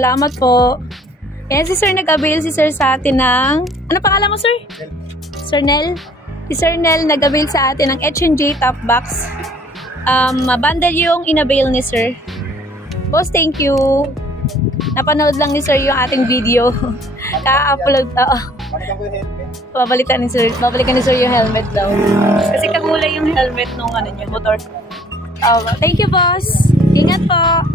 Salamat po. Ayan si Sir, nag-avail si Sir sa atin ng... Ano pangalan mo, Sir? Sir Nel? Si Sir Nel nag-avail sa atin ng H&J Top Box. Bundle yung in-avail ni Sir. Boss, thank you. Napanood lang ni Sir yung ating video. Ka-upload. Babalikan ni Sir yung helmet daw. Kasi kakulay yung helmet nung ano niya, motor. Thank you, boss. Ingat po.